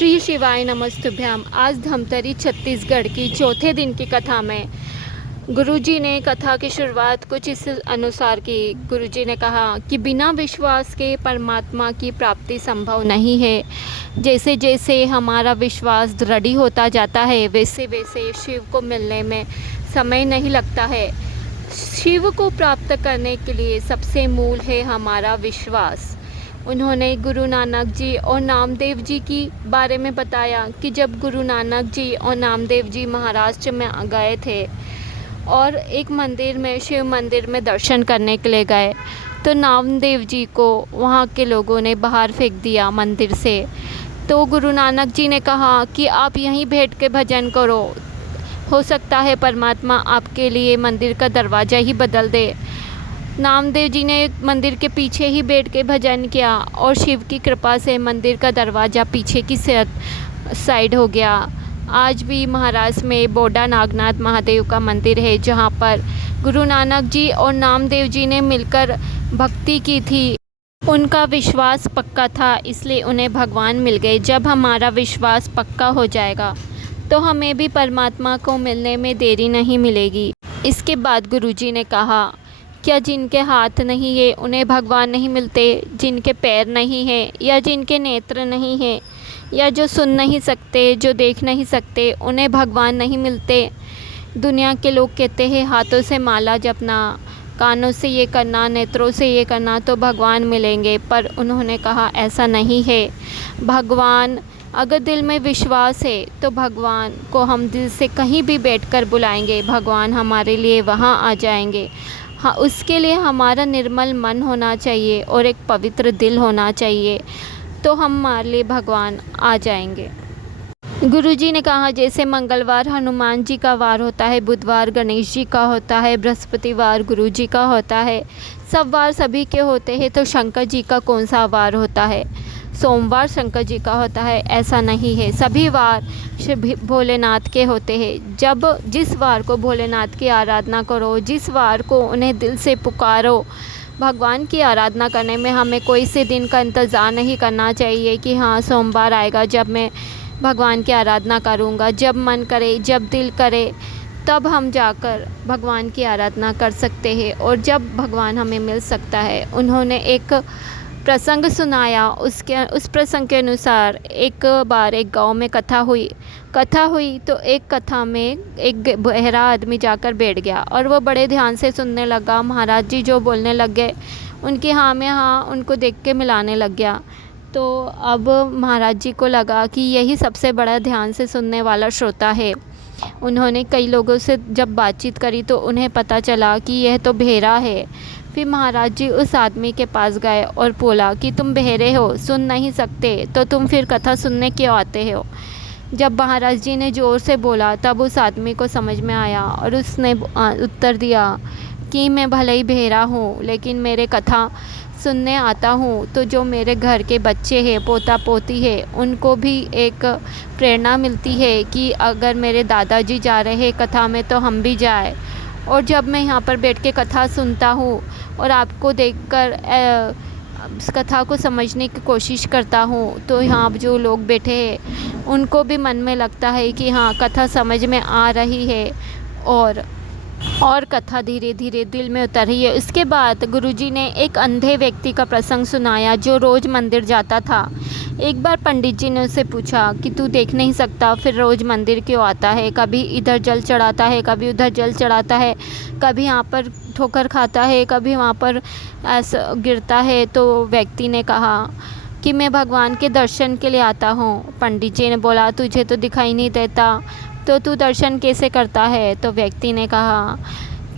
श्री शिवाय नमस्तुभ्याम। आज धमतरी छत्तीसगढ़ की चौथे दिन की कथा में गुरुजी ने कथा की शुरुआत कुछ इस अनुसार की। गुरुजी ने कहा कि बिना विश्वास के परमात्मा की प्राप्ति संभव नहीं है। जैसे जैसे हमारा विश्वास दृढ़ होता जाता है वैसे वैसे शिव को मिलने में समय नहीं लगता है। शिव को प्राप्त करने के लिए सबसे मूल है हमारा विश्वास। उन्होंने गुरु नानक जी और नामदेव जी की बारे में बताया कि जब गुरु नानक जी और नामदेव जी महाराष्ट्र में गए थे और एक मंदिर में, शिव मंदिर में दर्शन करने के लिए गए, तो नामदेव जी को वहाँ के लोगों ने बाहर फेंक दिया मंदिर से। तो गुरु नानक जी ने कहा कि आप यहीं बैठ के भजन करो, हो सकता है परमात्मा आपके लिए मंदिर का दरवाज़ा ही बदल दे। नामदेव जी ने मंदिर के पीछे ही बैठ के भजन किया और शिव की कृपा से मंदिर का दरवाज़ा पीछे की साइड हो गया। आज भी महाराष्ट्र में बोडा नागनाथ महादेव का मंदिर है जहां पर गुरु नानक जी और नामदेव जी ने मिलकर भक्ति की थी। उनका विश्वास पक्का था, इसलिए उन्हें भगवान मिल गए। जब हमारा विश्वास पक्का हो जाएगा तो हमें भी परमात्मा को मिलने में देरी नहीं मिलेगी। इसके बाद गुरुजी ने कहा, क्या जिनके हाथ नहीं है उन्हें भगवान नहीं मिलते? जिनके पैर नहीं हैं या जिनके नेत्र नहीं हैं या जो सुन नहीं सकते, जो देख नहीं सकते, उन्हें भगवान नहीं मिलते? दुनिया के लोग कहते हैं हाथों से माला जपना, कानों से ये करना, नेत्रों से ये करना तो भगवान मिलेंगे, पर उन्होंने कहा ऐसा नहीं है। भगवान, अगर दिल में विश्वास है तो भगवान को हम दिल से कहीं भी बैठकर बुलाएंगे, भगवान हमारे लिए वहाँ आ जाएंगे। हाँ, उसके लिए हमारा निर्मल मन होना चाहिए और एक पवित्र दिल होना चाहिए, तो हमारे लिए भगवान आ जाएंगे। गुरुजी ने कहा जैसे मंगलवार हनुमान जी का वार होता है, बुधवार गणेश जी का होता है, बृहस्पतिवार गुरु जी का होता है, सब वार सभी के होते हैं, तो शंकर जी का कौन सा वार होता है? सोमवार शंकर जी का होता है? ऐसा नहीं है, सभी वार भोलेनाथ के होते हैं। जब जिस वार को भोलेनाथ की आराधना करो, जिस वार को उन्हें दिल से पुकारो, भगवान की आराधना करने में हमें कोई से दिन का इंतज़ार नहीं करना चाहिए कि हाँ सोमवार आएगा जब मैं भगवान की आराधना करूँगा। जब मन करे, जब दिल करे, तब हम जाकर भगवान की आराधना कर सकते हैं और जब भगवान हमें मिल सकता है। उन्होंने एक प्रसंग सुनाया, उस प्रसंग के अनुसार एक बार एक गांव में कथा हुई तो एक कथा में एक बहरा आदमी जाकर बैठ गया और वो बड़े ध्यान से सुनने लगा। महाराज जी जो बोलने लग गए उनकी हाँ में हाँ उनको देख के मिलाने लग गया। तो अब महाराज जी को लगा कि यही सबसे बड़ा ध्यान से सुनने वाला श्रोता है। उन्होंने कई लोगों से जब बातचीत करी तो उन्हें पता चला कि यह तो बहरा है। फिर महाराज जी उस आदमी के पास गए और बोला कि तुम बहरे हो, सुन नहीं सकते, तो तुम फिर कथा सुनने क्यों आते हो? जब महाराज जी ने ज़ोर से बोला तब उस आदमी को समझ में आया और उसने उत्तर दिया कि मैं भले ही बहरा हूँ लेकिन मेरे कथा सुनने आता हूँ, तो जो मेरे घर के बच्चे हैं, पोता पोती है, उनको भी एक प्रेरणा मिलती है कि अगर मेरे दादाजी जा रहे हैं कथा में तो हम भी जाए। और जब मैं यहाँ पर बैठ के कथा सुनता हूँ और आपको देखकर इस कथा को समझने की कोशिश करता हूँ, तो यहाँ जो लोग बैठे हैं उनको भी मन में लगता है कि हाँ कथा समझ में आ रही है और कथा धीरे धीरे दिल में उतर रही है। उसके बाद गुरुजी ने एक अंधे व्यक्ति का प्रसंग सुनाया जो रोज़ मंदिर जाता था। एक बार पंडित जी ने उससे पूछा कि तू देख नहीं सकता, फिर रोज़ मंदिर क्यों आता है? कभी इधर जल चढ़ाता है, कभी उधर जल चढ़ाता है, कभी यहाँ पर ठोकर खाता है, कभी वहाँ पर ऐसा गिरता है। तो व्यक्ति ने कहा कि मैं भगवान के दर्शन के लिए आता हूँ। पंडित जी ने बोला तुझे तो दिखाई नहीं देता, तो तू दर्शन कैसे करता है? तो व्यक्ति ने कहा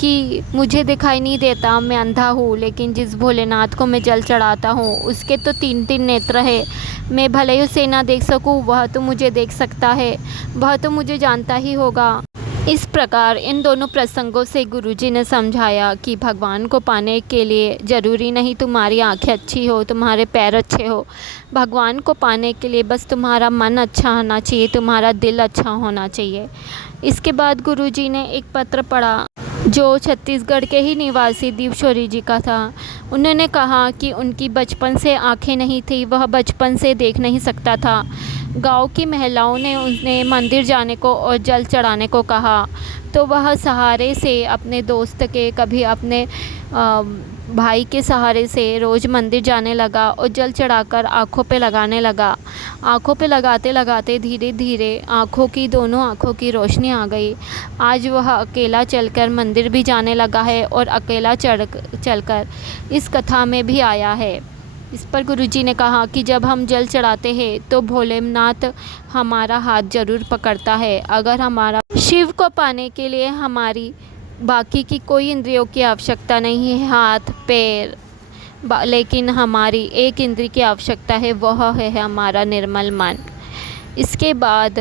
कि मुझे दिखाई नहीं देता, मैं अंधा हूँ, लेकिन जिस भोलेनाथ को मैं जल चढ़ाता हूँ उसके तो 3-3 नेत्र है। मैं भले ही उसे ना देख सकूँ, वह तो मुझे देख सकता है, वह तो मुझे जानता ही होगा। इस प्रकार इन दोनों प्रसंगों से गुरुजी ने समझाया कि भगवान को पाने के लिए ज़रूरी नहीं तुम्हारी आंखें अच्छी हो, तुम्हारे पैर अच्छे हो। भगवान को पाने के लिए बस तुम्हारा मन अच्छा होना चाहिए, तुम्हारा दिल अच्छा होना चाहिए। इसके बाद गुरुजी ने एक पत्र पढ़ा जो छत्तीसगढ़ के ही निवासी दीपशोरी जी का था। उन्होंने कहा कि उनकी बचपन से आंखें नहीं थी, वह बचपन से देख नहीं सकता था। गांव की महिलाओं ने उन्हें मंदिर जाने को और जल चढ़ाने को कहा, तो वह सहारे से अपने दोस्त के, कभी अपने भाई के सहारे से रोज़ मंदिर जाने लगा और जल चढ़ाकर आँखों पे लगाने लगा। आँखों पे लगाते लगाते धीरे धीरे दोनों आँखों की रोशनी आ गई। आज वह अकेला चलकर मंदिर भी जाने लगा है और अकेला चलकर इस कथा में भी आया है। इस पर गुरुजी ने कहा कि जब हम जल चढ़ाते हैं तो भोलेनाथ हमारा हाथ जरूर पकड़ता है। अगर हमारा शिव को पाने के लिए हमारी बाकी की कोई इंद्रियों की आवश्यकता नहीं है, हाथ पैर, लेकिन हमारी एक इंद्रिय की आवश्यकता है, वह है हमारा निर्मल मन। इसके बाद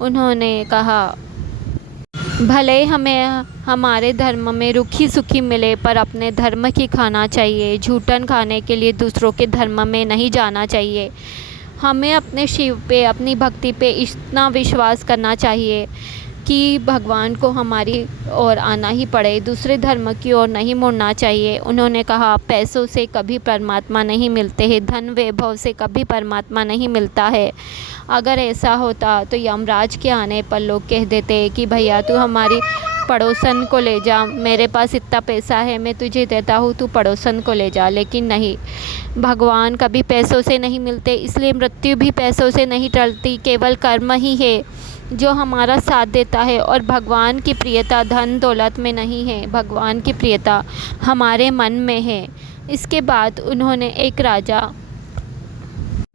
उन्होंने कहा, भले हमें हमारे धर्म में रूखी सूखी मिले, पर अपने धर्म की खाना चाहिए। झूठन खाने के लिए दूसरों के धर्म में नहीं जाना चाहिए। हमें अपने शिव पे, अपनी भक्ति पे इतना विश्वास करना चाहिए कि भगवान को हमारी ओर आना ही पड़े, दूसरे धर्म की ओर नहीं मुड़ना चाहिए। उन्होंने कहा, पैसों से कभी परमात्मा नहीं मिलते हैं, धन वैभव से कभी परमात्मा नहीं मिलता है। अगर ऐसा होता तो यमराज के आने पर लोग कह देते कि भैया तू हमारी पड़ोसन को ले जा, मेरे पास इतना पैसा है, मैं तुझे देता हूँ, तू पड़ोसन को ले जा। लेकिन नहीं, भगवान कभी पैसों से नहीं मिलते, इसलिए मृत्यु भी पैसों से नहीं टलती। केवल कर्म ही है जो हमारा साथ देता है, और भगवान की प्रियता धन दौलत में नहीं है, भगवान की प्रियता हमारे मन में है। इसके बाद उन्होंने एक राजा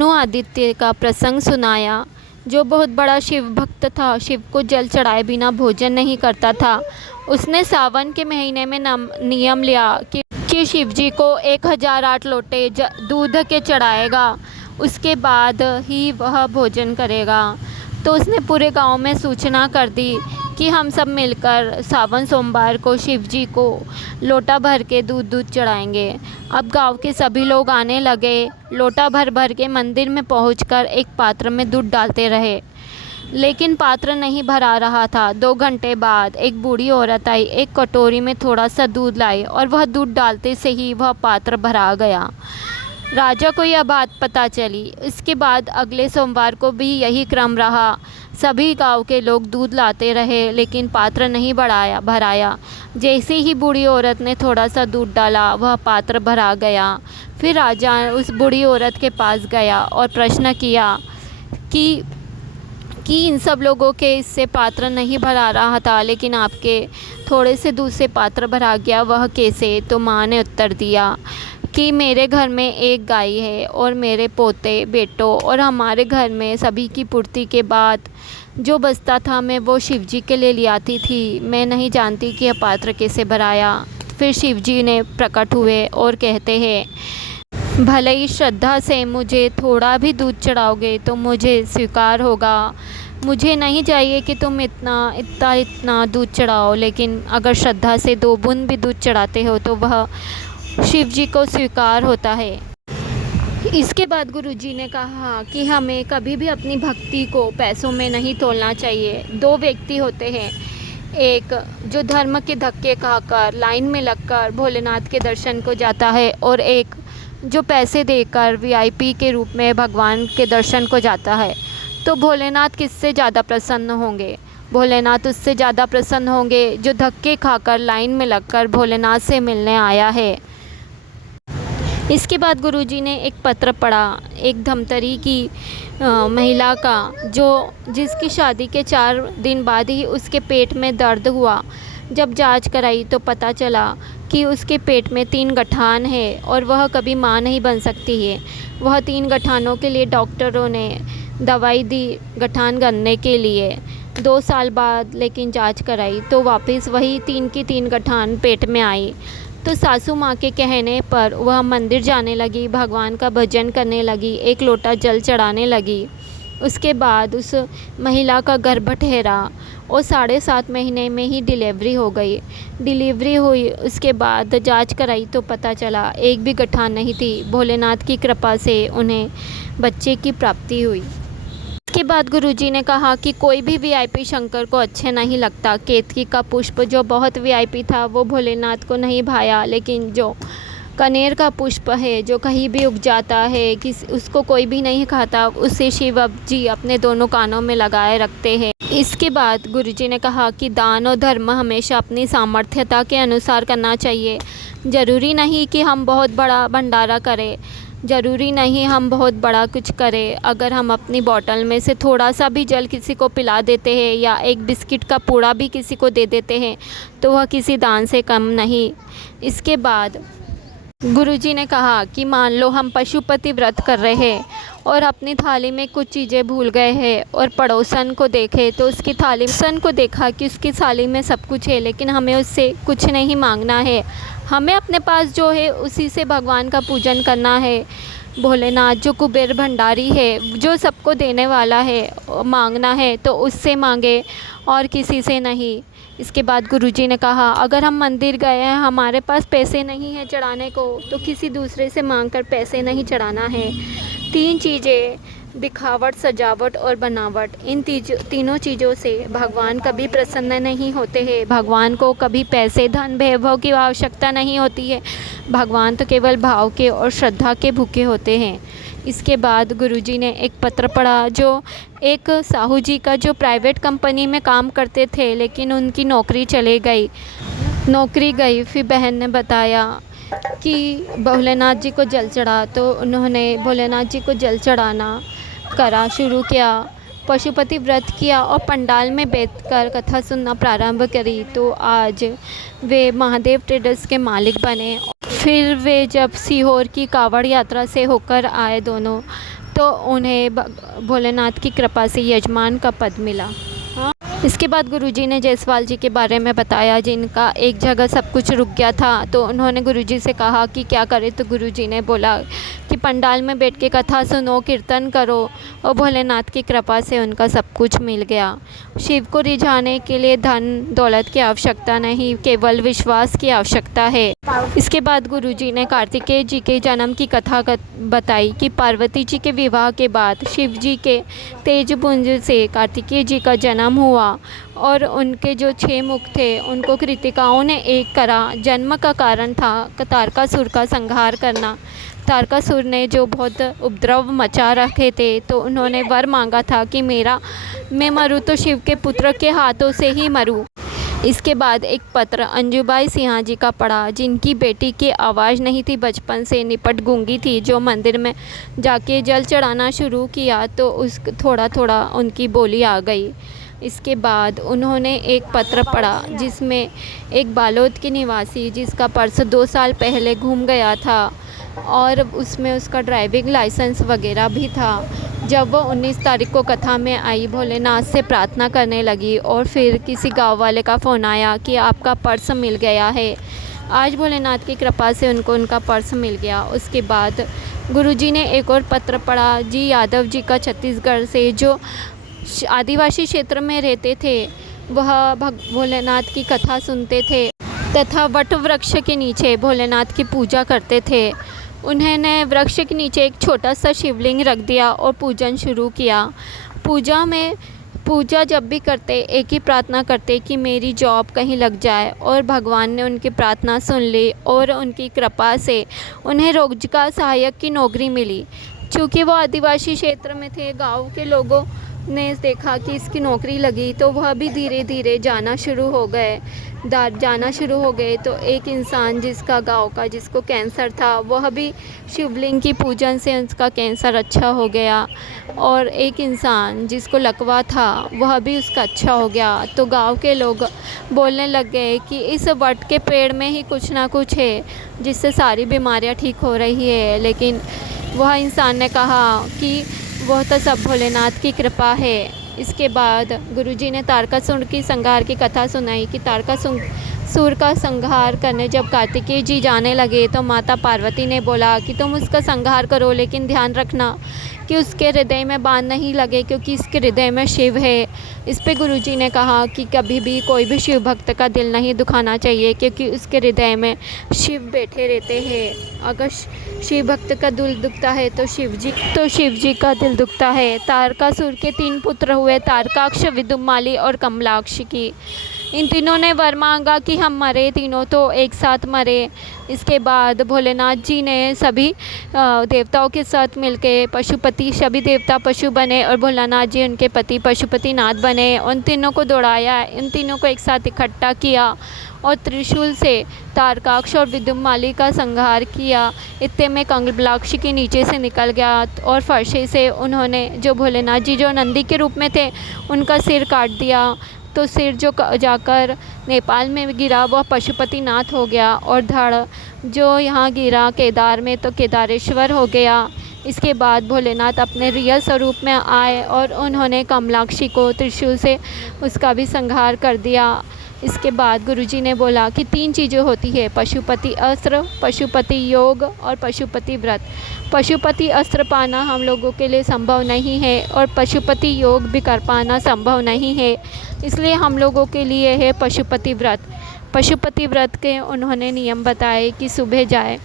आदित्य का प्रसंग सुनाया, जो बहुत बड़ा शिव भक्त था। शिव को जल चढ़ाए बिना भोजन नहीं करता था। उसने सावन के महीने में नियम लिया कि शिव जी को 1008 लोटे दूध के चढ़ाएगा, उसके बाद ही वह भोजन करेगा। तो उसने पूरे गांव में सूचना कर दी कि हम सब मिलकर सावन सोमवार को शिव जी को लोटा भर के दूध चढ़ाएंगे। अब गांव के सभी लोग आने लगे। लोटा भर भर के मंदिर में पहुंचकर एक पात्र में दूध डालते रहे, लेकिन पात्र नहीं भरा रहा था। 2 घंटे बाद एक बूढ़ी औरत आई, एक कटोरी में थोड़ा सा दूध लाई, और वह दूध डालते से ही वह पात्र भरा गया। राजा को यह बात पता चली। इसके बाद अगले सोमवार को भी यही क्रम रहा। सभी गांव के लोग दूध लाते रहे, लेकिन पात्र नहीं भराया। जैसे ही बूढ़ी औरत ने थोड़ा सा दूध डाला, वह पात्र भरा गया। फिर राजा उस बूढ़ी औरत के पास गया और प्रश्न किया कि इन सब लोगों के इससे पात्र नहीं भरा रहा था, लेकिन आपके थोड़े से दूध से पात्र भरा गया, वह कैसे? तो माँ ने उत्तर दिया कि मेरे घर में एक गाय है और मेरे पोते बेटों, और हमारे घर में सभी की पूर्ति के बाद जो बचता था मैं वो शिव जी के लिए ले आती थी। मैं नहीं जानती कि यह पात्र कैसे भराया। फिर शिव जी ने प्रकट हुए और कहते हैं, भले ही श्रद्धा से मुझे थोड़ा भी दूध चढ़ाओगे तो मुझे स्वीकार होगा। मुझे नहीं चाहिए कि तुम इतना दूध चढ़ाओ, लेकिन अगर श्रद्धा से 2 बूंद भी दूध चढ़ाते हो तो वह शिव जी को स्वीकार होता है। इसके बाद गुरुजी ने कहा कि हमें कभी भी अपनी भक्ति को पैसों में नहीं तोलना चाहिए। 2 व्यक्ति होते हैं, एक जो धर्म के धक्के खाकर लाइन में लगकर भोलेनाथ के दर्शन को जाता है, और एक जो पैसे देकर VIP के रूप में भगवान के दर्शन को जाता है। तो भोलेनाथ किससे ज़्यादा प्रसन्न होंगे? भोलेनाथ उससे ज़्यादा प्रसन्न होंगे जो धक्के खाकर लाइन में लगकर भोलेनाथ से मिलने आया है। इसके बाद गुरुजी ने एक पत्र पढ़ा, एक धमतरी की महिला का, जिसकी शादी के 4 दिन बाद ही उसके पेट में दर्द हुआ। जब जांच कराई तो पता चला कि उसके पेट में 3 गठान है और वह कभी मां नहीं बन सकती है। वह 3 गठानों के लिए डॉक्टरों ने दवाई दी गठान गनने के लिए। 2 साल बाद लेकिन जांच कराई तो वापस वही 3 की 3 गठान पेट में आई। तो सासू माँ के कहने पर वह मंदिर जाने लगी, भगवान का भजन करने लगी, 1 लोटा जल चढ़ाने लगी। उसके बाद उस महिला का गर्भ ठहरा और 7.5 महीने में ही डिलीवरी हो गई। डिलीवरी हुई, उसके बाद जांच कराई तो पता चला एक भी गठान नहीं थी। भोलेनाथ की कृपा से उन्हें बच्चे की प्राप्ति हुई। इसके बाद गुरुजी ने कहा कि कोई भी VIP शंकर को अच्छे नहीं लगता। केतकी का पुष्प जो बहुत VIP था वो भोलेनाथ को नहीं भाया, लेकिन जो कनेर का पुष्प है जो कहीं भी उग जाता है, उसको कोई भी नहीं खाता, उसे शिव जी अपने दोनों कानों में लगाए रखते हैं। इसके बाद गुरुजी ने कहा कि दान और धर्म हमेशा अपनी सामर्थ्यता के अनुसार करना चाहिए। ज़रूरी नहीं कि हम बहुत बड़ा भंडारा करें, ज़रूरी नहीं हम बहुत बड़ा कुछ करें। अगर हम अपनी बॉटल में से थोड़ा सा भी जल किसी को पिला देते हैं या एक बिस्किट का पूड़ा भी किसी को दे देते हैं तो वह किसी दान से कम नहीं। इसके बाद गुरुजी ने कहा कि मान लो हम पशुपति व्रत कर रहे हैं और अपनी थाली में कुछ चीज़ें भूल गए हैं और पड़ोसन को देखे तो उसकी थाली सन को देखा कि उसकी थाली में सब कुछ है, लेकिन हमें उससे कुछ नहीं मांगना है। हमें अपने पास जो है उसी से भगवान का पूजन करना है। भोलेनाथ जो कुबेर भंडारी है, जो सबको देने वाला है, मांगना है तो उससे मांगे और किसी से नहीं। इसके बाद गुरुजी ने कहा अगर हम मंदिर गए हैं, हमारे पास पैसे नहीं हैं चढ़ाने को, तो किसी दूसरे से मांगकर पैसे नहीं चढ़ाना है। 3 चीज़ें, दिखावट, सजावट और बनावट, इन तीनों चीज़ों से भगवान कभी प्रसन्न नहीं होते हैं। भगवान को कभी पैसे, धन, वैभव की आवश्यकता नहीं होती है। भगवान तो केवल भाव के और श्रद्धा के भूखे होते हैं। इसके बाद गुरुजी ने एक पत्र पढ़ा जो एक साहू जी का, जो प्राइवेट कंपनी में काम करते थे लेकिन उनकी नौकरी गई। फिर बहन ने बताया कि भोलेनाथ जी को जल चढ़ा, तो उन्होंने भोलेनाथ जी को जल चढ़ाना शुरू किया, पशुपति व्रत किया और पंडाल में बैठकर कथा सुनना प्रारंभ करी। तो आज वे महादेव ट्रेडर्स के मालिक बने। फिर वे जब सीहोर की कावड़ यात्रा से होकर आए दोनों, तो उन्हें भोलेनाथ की कृपा से यजमान का पद मिला। हाँ, इसके बाद गुरुजी ने जायसवाल जी के बारे में बताया जिनका एक जगह सब कुछ रुक गया था। तो उन्होंने गुरुजी से कहा कि क्या करें, तो गुरुजी ने बोला कि पंडाल में बैठ के कथा सुनो, कीर्तन करो, और भोलेनाथ की कृपा से उनका सब कुछ मिल गया। शिव को रिझाने के लिए धन दौलत की आवश्यकता नहीं, केवल विश्वास की आवश्यकता है। इसके बाद गुरुजी ने कार्तिकेय जी के जन्म की कथा बताई कि पार्वती जी के विवाह के बाद शिव जी के तेजपुंज से कार्तिकेय जी का जन्म हुआ और उनके जो 6 मुख थे उनको कृतिकाओं ने एक करा। जन्म का कारण था तारकासुर का संहार करना। तारकासुर ने जो बहुत उपद्रव मचा रखे थे, तो उन्होंने वर मांगा था कि मैं मरूँ तो शिव के पुत्र के हाथों से ही मरूँ। इसके बाद एक पत्र अंजुबाई सिंहा जी का पढ़ा, जिनकी बेटी की आवाज़ नहीं थी, बचपन से निपट गूंगी थी, जो मंदिर में जाके जल चढ़ाना शुरू किया तो थोड़ा थोड़ा उनकी बोली आ गई। इसके बाद उन्होंने एक पत्र पढ़ा जिसमें एक बालोद के निवासी, जिसका पर्स 2 साल पहले घूम गया था और उसमें उसका ड्राइविंग लाइसेंस वगैरह भी था। जब वो 19 तारीख को कथा में आई, भोलेनाथ से प्रार्थना करने लगी और फिर किसी गांव वाले का फ़ोन आया कि आपका पर्स मिल गया है। आज भोलेनाथ की कृपा से उनका पर्स मिल गया। उसके बाद गुरुजी ने एक और पत्र पढ़ा जी यादव जी का, छत्तीसगढ़ से, जो आदिवासी क्षेत्र में रहते थे। वह भोलेनाथ की कथा सुनते थे तथा वट वृक्ष के नीचे भोलेनाथ की पूजा करते थे। उन्होंने वृक्ष के नीचे एक छोटा सा शिवलिंग रख दिया और पूजन शुरू किया। पूजा जब भी करते एक ही प्रार्थना करते कि मेरी जॉब कहीं लग जाए, और भगवान ने उनकी प्रार्थना सुन ली और उनकी कृपा से उन्हें रोजगार सहायक की नौकरी मिली। चूँकि वो आदिवासी क्षेत्र में थे, गांव के लोगों ने देखा कि इसकी नौकरी लगी तो वह भी धीरे धीरे जाना शुरू हो गए। तो एक इंसान जिसको कैंसर था, वह भी शिवलिंग की पूजन से उसका कैंसर अच्छा हो गया, और एक इंसान जिसको लकवा था वह भी उसका अच्छा हो गया। तो गांव के लोग बोलने लग गए कि इस वट के पेड़ में ही कुछ ना कुछ है जिससे सारी बीमारियां ठीक हो रही है। लेकिन वह इंसान ने कहा कि वह तो सब भोलेनाथ की कृपा है। इसके बाद गुरुजी ने तारकासुर की संहार की कथा सुनाई कि तारकासुर का संहार करने जब कार्तिकेय जी जाने लगे तो माता पार्वती ने बोला कि तुम उसका संहार करो, लेकिन ध्यान रखना कि उसके हृदय में बाण नहीं लगे, क्योंकि इसके हृदय में शिव है। इस पे गुरुजी ने कहा कि कभी भी कोई भी शिव भक्त का दिल नहीं दुखाना चाहिए, क्योंकि उसके हृदय में शिव बैठे रहते हैं। अगर शिव भक्त का दिल दुखता है तो शिव जी का दिल दुखता है। तारकासुर के 3 पुत्र हुए, तारकाक्ष, विदुमाली और कमलाक्ष की। इन तीनों ने वर मांगा कि हम मरे तीनों तो एक साथ मरे। इसके बाद भोलेनाथ जी ने सभी देवताओं के साथ मिलके पशुपति, सभी देवता पशु बने और भोलानाथ जी उनके पति पशुपतिनाथ बने। उन तीनों को दौड़ाया, इन तीनों को एक साथ इकट्ठा किया और त्रिशूल से तारकाक्ष और विद्युम्माली का संहार किया। इतने में कंगबलाक्षी के नीचे से निकल गया और फरसे से उन्होंने, जो भोलेनाथ जी जो नंदी के रूप में थे, उनका सिर काट दिया। तो सिर जो जाकर नेपाल में गिरा वह पशुपतिनाथ हो गया और धड़ जो यहाँ गिरा केदार में तो केदारेश्वर हो गया। इसके बाद भोलेनाथ अपने रियल स्वरूप में आए और उन्होंने कमलाक्षी को त्रिशूल से उसका भी संहार कर दिया। इसके बाद गुरुजी ने बोला कि 3 चीज़ें होती है, पशुपति अस्त्र, पशुपति योग और पशुपति व्रत। पशुपति अस्त्र पाना हम लोगों के लिए संभव नहीं है और पशुपति योग भी कर पाना संभव नहीं है, इसलिए हम लोगों के लिए है पशुपति व्रत। पशुपति व्रत के उन्होंने नियम बताए कि सुबह जाए,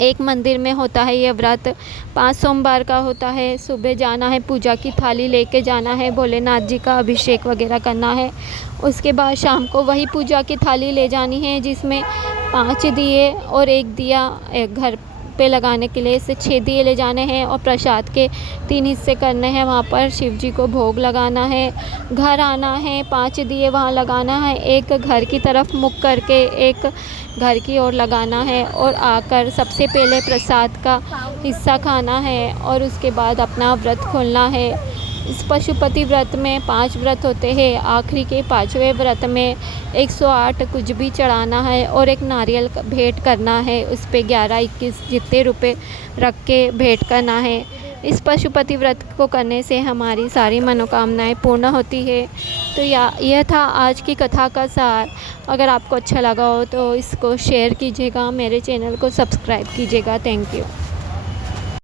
एक मंदिर में होता है ये व्रत, 5 सोमवार का होता है। सुबह जाना है, पूजा की थाली लेके जाना है, भोलेनाथ जी का अभिषेक वगैरह करना है। उसके बाद शाम को वही पूजा की थाली ले जानी है जिसमें 5 दिए और 1 दिया एक घर पे लगाने के लिए, से 6 दिए ले जाने हैं और प्रसाद के 3 हिस्से करने हैं। वहाँ पर शिव जी को भोग लगाना है, घर आना है, 5 दिए वहाँ लगाना है, एक घर की तरफ मुख करके एक घर की ओर लगाना है और आकर सबसे पहले प्रसाद का हिस्सा खाना है और उसके बाद अपना व्रत खोलना है। इस पशुपति व्रत में 5 व्रत होते हैं। आखिरी के 5वें व्रत में 108 कुछ भी चढ़ाना है और एक नारियल भेंट करना है, उस पे 11-21 जितने रुपए रख के भेंट करना है। इस पशुपति व्रत को करने से हमारी सारी मनोकामनाएं पूर्ण होती है। तो यह था आज की कथा का सार। अगर आपको अच्छा लगा हो तो इसको शेयर कीजिएगा, मेरे चैनल को सब्सक्राइब कीजिएगा। Thank you.